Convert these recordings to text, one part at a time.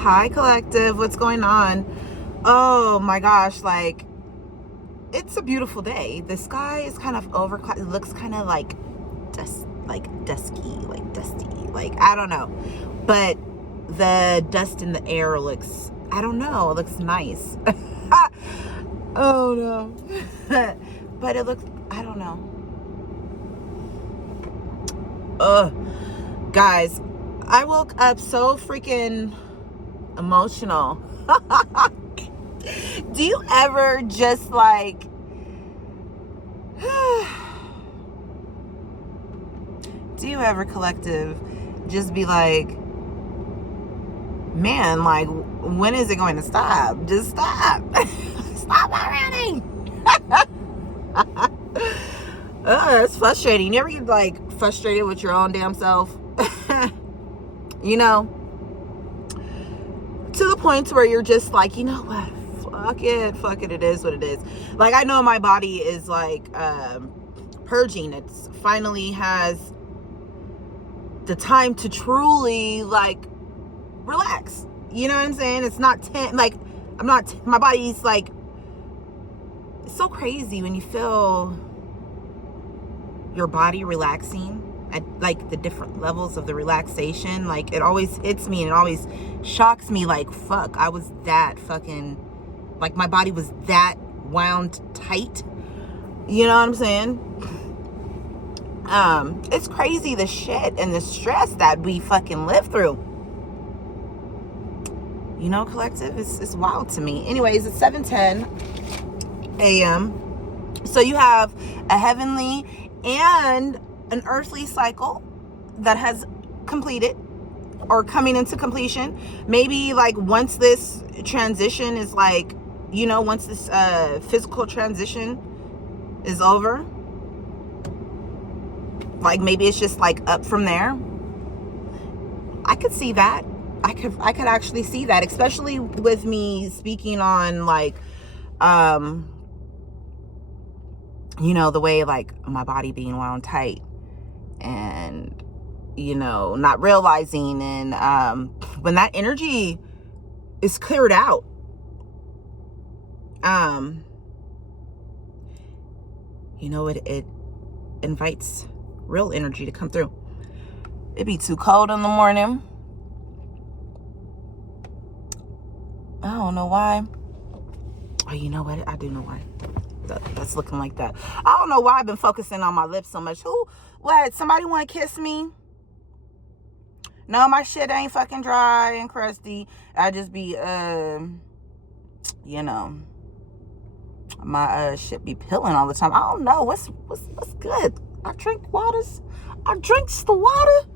Hi, collective. What's going on? Oh my gosh, like it's a beautiful day. The sky is kind of overcast. It looks kind of like dusky, like dusty. Like I don't know, but the dust in the air looks. I don't know. It looks nice. Oh no, but it looks. I don't know. Guys, I woke up so freaking emotional. Do you ever just like do you ever, collective, just be like, man, like when is it going to stop? Just stop. Stop already. It's frustrating. You ever get like frustrated with your own damn self? You know, to the point where you're just like, you know what? Fuck it, it is what it is. Like, I know my body is like purging. It's finally has the time to truly like relax. You know what I'm saying? It's not like I'm not, my body's like, it's so crazy when you feel your body relaxing at like the different levels of the relaxation. Like it always hits me and it always shocks me, like, fuck, I was that fucking, like my body was that wound tight. You know what I'm saying? It's crazy, the shit and the stress that we fucking live through. You know, collective, it's wild to me. Anyways, it's 7:10 a.m. So you have a heavenly and an earthly cycle that has completed or coming into completion. Maybe like once this transition is like, you know, once this physical transition is over, like maybe it's just like up from there. I could see that. I could actually see that, especially with me speaking on like you know, the way like my body being wound tight and, you know, not realizing, and when that energy is cleared out, you know, it invites real energy to come through. It'd be too cold in the morning. I don't know why. Oh, you know what? I do know why. That's looking like that. I don't know why I've been focusing on my lips so much. What? Somebody want to kiss me? No, my shit ain't fucking dry and crusty. I just be, you know, my shit be pilling all the time. I don't know what's good. I drink waters. I drinks the water.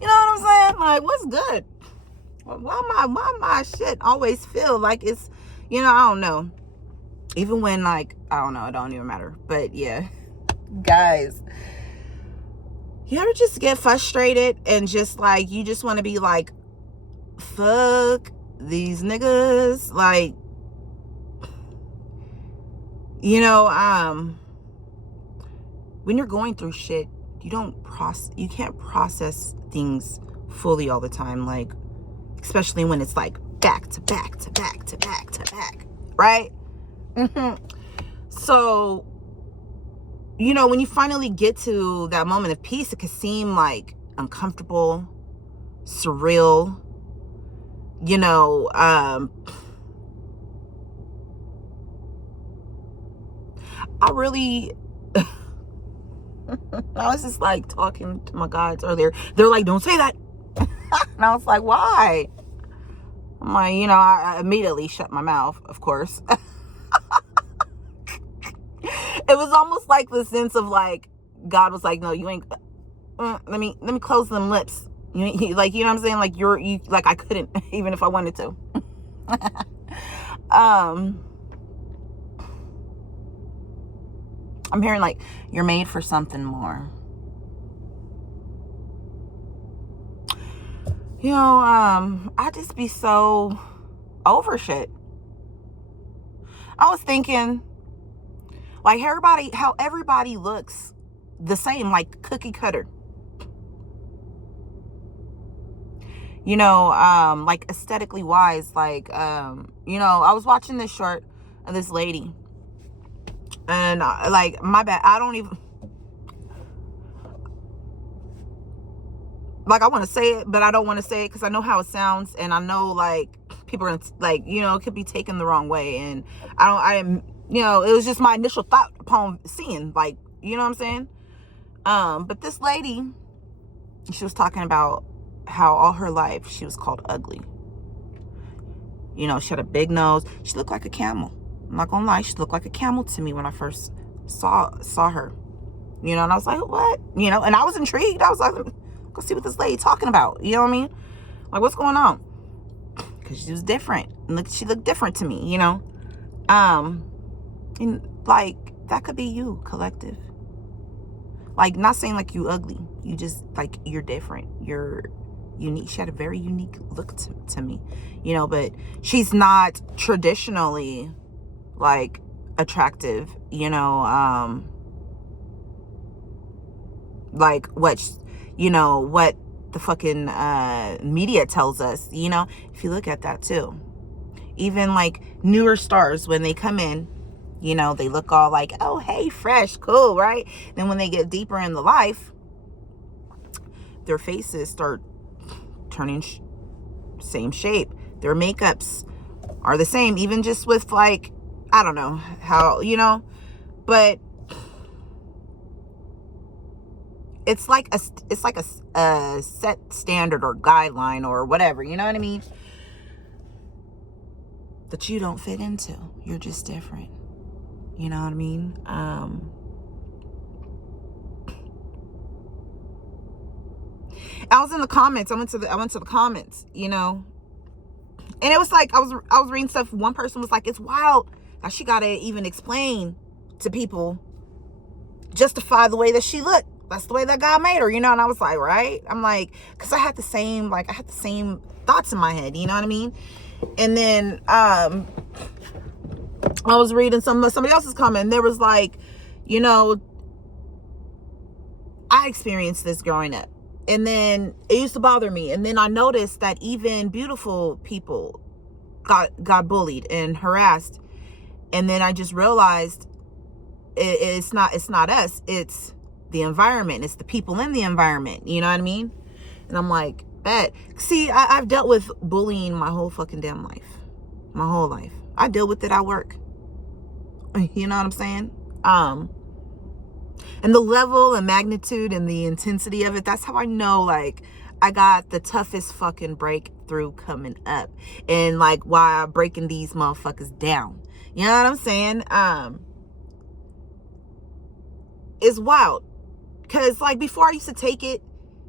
You know what I'm saying? Like, what's good? Why my shit always feel like it's, you know, I don't know. Even when, like, I don't know, it don't even matter. But yeah, guys, you ever just get frustrated and just like, you just want to be like, fuck these niggas? Like, you know, when you're going through shit, you can't process things fully all the time. Like, especially when it's like back to back to back to back to back, right? So, you know, when you finally get to that moment of peace, it can seem like uncomfortable, surreal, you know. I really I was just like talking to my guides earlier. They're like, don't say that. And I was like, why? I'm like, you know, I immediately shut my mouth, of course. It was almost like the sense of like, God was like, no, you ain't, let me close them lips. Like, you know what I'm saying? Like you like, I couldn't, even if I wanted to. I'm hearing like, you're made for something more. You know, I just be so over shit. I was thinking, like, how everybody looks the same, like cookie cutter. you know, like aesthetically wise, like, you know, I was watching this short of this lady, and like, my bad, I don't even, like, I want to say it, but I don't want to say it because I know how it sounds, and I know, like, people are, like, you know, it could be taken the wrong way, and I didn't, you know, it was just my initial thought upon seeing, like, you know what I'm saying? But this lady, she was talking about how all her life she was called ugly. You know, she had a big nose. She looked like a camel. I'm not gonna lie, she looked like a camel to me when I first saw her. You know, and I was like, what? You know, and I was intrigued. I was like, go see what this lady talking about. You know what I mean? Like, what's going on? Because she was different. And she looked different to me, you know? And like, that could be you, collective. Like, not saying like you ugly. You just, like, you're different. You're unique. She had a very unique look to me, you know, but she's not traditionally, like, attractive, you know, like what, you know, what the fucking media tells us, you know, if you look at that too. Even like newer stars, when they come in, you know, they look all like, oh, hey, fresh, cool, right? Then when they get deeper in the life, their faces start turning same shape. Their makeups are the same, even just with, like, I don't know how, you know, but it's like a set standard or guideline or whatever, you know what I mean? That you don't fit into. You're just different. You know what I mean? I was in the comments. I went to the comments, you know, and it was like I was reading stuff. One person was like, "It's wild that she gotta even explain to people, justify the way that she looked. That's the way that God made her, you know." And I was like, right? I'm like, because I had the same thoughts in my head, you know what I mean? And then I was reading somebody else's comment. There was like, you know, I experienced this growing up, and then it used to bother me. And then I noticed that even beautiful people got bullied and harassed. And then I just realized it's not us. It's the environment. It's the people in the environment. You know what I mean? And I'm like, bet. See, I've dealt with bullying my whole fucking damn life. My whole life. I deal with it at work. You know what I'm saying? And the level and magnitude and the intensity of it, that's how I know, like, I got the toughest fucking breakthrough coming up. And, like, why I'm breaking these motherfuckers down. You know what I'm saying? It's wild. Because, like, before I used to take it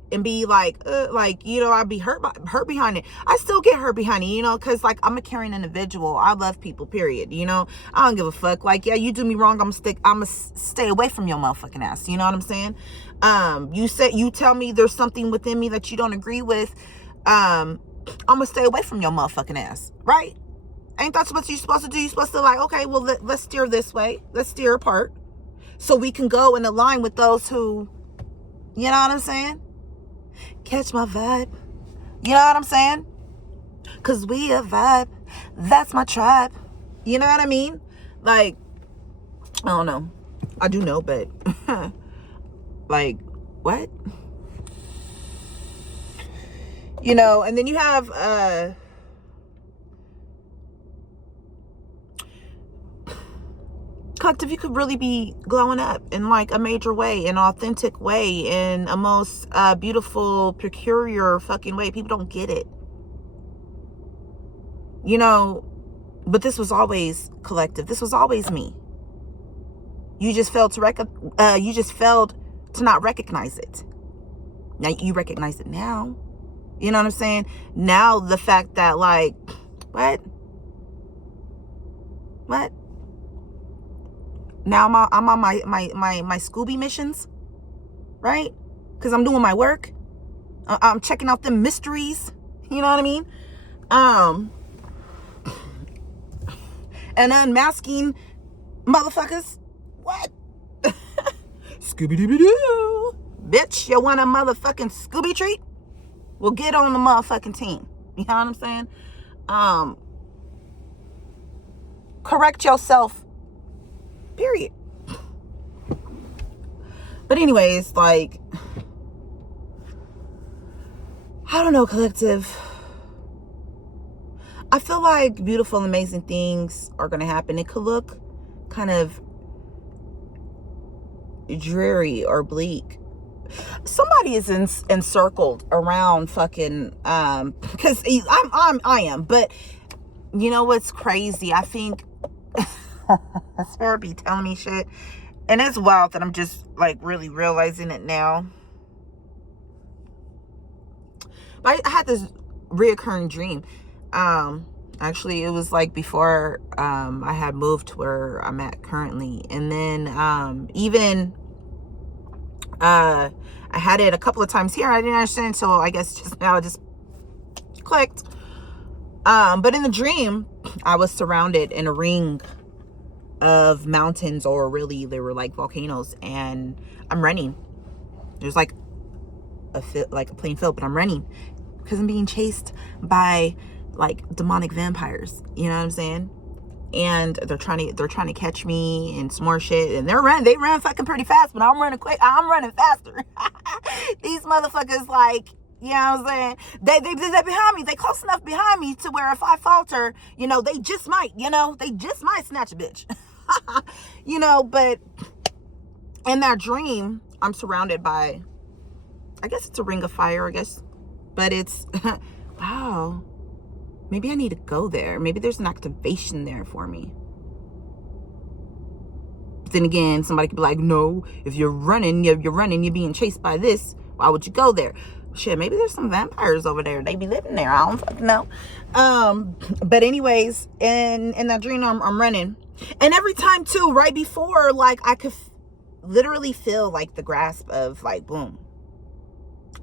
and be like, you know, I'd be hurt behind it. I still get hurt behind it, you know, because, like, I'm a caring individual. I love people, period. You know, I don't give a fuck. Like, yeah, you do me wrong, I'm gonna stay away from your motherfucking ass. You know what I'm saying? You tell me there's something within me that you don't agree with, I'm gonna stay away from your motherfucking ass, right? Ain't that what you're supposed to do? You're supposed to, like, okay, well, let's steer this way. Let's steer apart so we can go and align with those who, you know what I'm saying? Catch my vibe. You know what I'm saying? Because we a vibe. That's my tribe. You know what I mean? Like, I don't know. I do know, but like, what? You know, and then you have collective, you could really be glowing up in, like, a major way, an authentic way, in a most beautiful, peculiar fucking way. People don't get it, you know. But this was always collective. This was always me. You just failed to not recognize it. Now you recognize it now. You know what I'm saying? Now the fact that, like, what? Now I'm on my Scooby missions, right? Because I'm doing my work. I'm checking out the mysteries. You know what I mean? And unmasking motherfuckers. What? Scooby-Dooby-Doo. Bitch, you want a motherfucking Scooby treat? Well, get on the motherfucking team. You know what I'm saying? Correct yourself, period. But anyways, like, I don't know, collective. I feel like beautiful, amazing things are going to happen. It could look kind of dreary or bleak. Somebody is encircled around fucking, because I am, but you know what's crazy? I think Spirit be telling me shit, and it's wild that I'm just like really realizing it now. But I had this reoccurring dream. Actually, it was like before I had moved to where I'm at currently, and then even I had it a couple of times here. I didn't understand until I guess just now it just clicked. But in the dream, I was surrounded in a ring of mountains, or really they were like volcanoes, and I'm running. There's like a plain field, but I'm running because I'm being chased by like demonic vampires. You know what I'm saying? And they're trying to catch me and some more shit. And they run fucking pretty fast, but I'm running quick. I'm running faster. These motherfuckers, like, you know what I'm saying? They're behind me. They close enough behind me to where if I falter, you know, they just might snatch a bitch. You know, but in that dream, I'm surrounded by, I guess it's a ring of fire, I guess. But it's, wow. Maybe I need to go there. Maybe there's an activation there for me. But then again, somebody could be like, no, if you're running, you're being chased by this. Why would you go there? Shit, maybe there's some vampires over there. They be living there. I don't fucking know. But anyways, in that dream, I'm running. And every time too, right before, like, I could literally feel like the grasp of like, boom.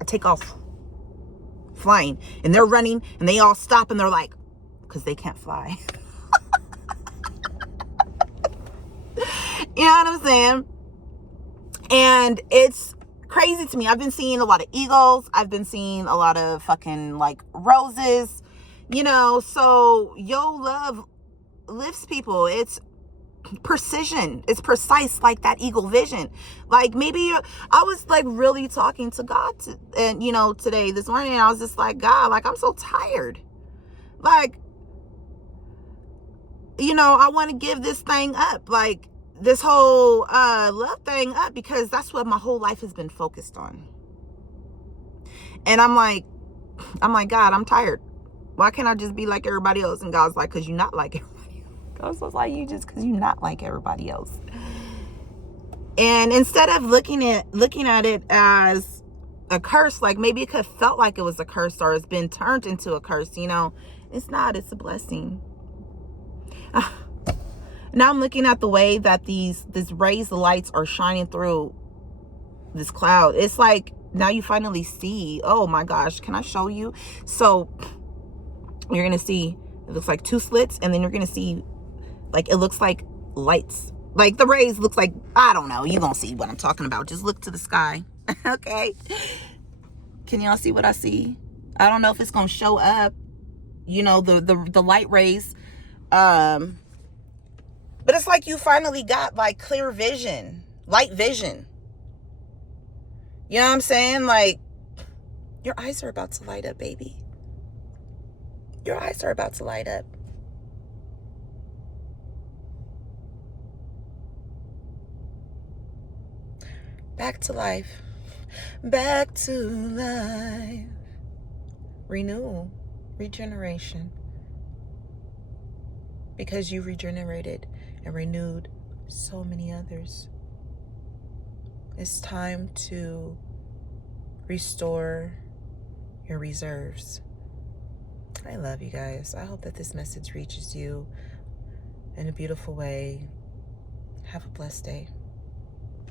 I take off flying, and they're running, and they all stop, and they're like, because they can't fly. You know what I'm saying? And it's crazy to me. I've been seeing a lot of eagles. I've been seeing a lot of fucking like roses, you know. So yo love lifts people. It's precision. It's precise, like that eagle vision. Like, maybe I was like really talking to God and you know, this morning, I was just like, God, like, I'm so tired. Like, you know, I want to give this thing up, like this whole love thing up, because that's what my whole life has been focused on. And I'm like, God, I'm tired. Why can't I just be like everybody else? And God's like, because you're not like everybody else. God's like, you just because you're not like everybody else. And instead of looking at it as a curse, like maybe it could have felt like it was a curse, or it's been turned into a curse, you know. It's not. It's a blessing. Now I'm looking at the way that these rays of lights are shining through this cloud. It's like now you finally see. Oh my gosh, can I show you? So you're gonna see, it looks like two slits, and then you're gonna see, like, it looks like lights. Like the rays looks like, I don't know. You're gonna see what I'm talking about. Just look to the sky. Okay. Can y'all see what I see? I don't know if it's gonna show up, you know, the light rays. But it's like you finally got like clear vision, light vision. You know what I'm saying? Like, your eyes are about to light up, baby. Your eyes are about to light up. Back to life. Back to life. Renewal. Regeneration. Because you regenerated and renewed so many others. It's time to restore your reserves. I love you guys. I hope that this message reaches you in a beautiful way. Have a blessed day.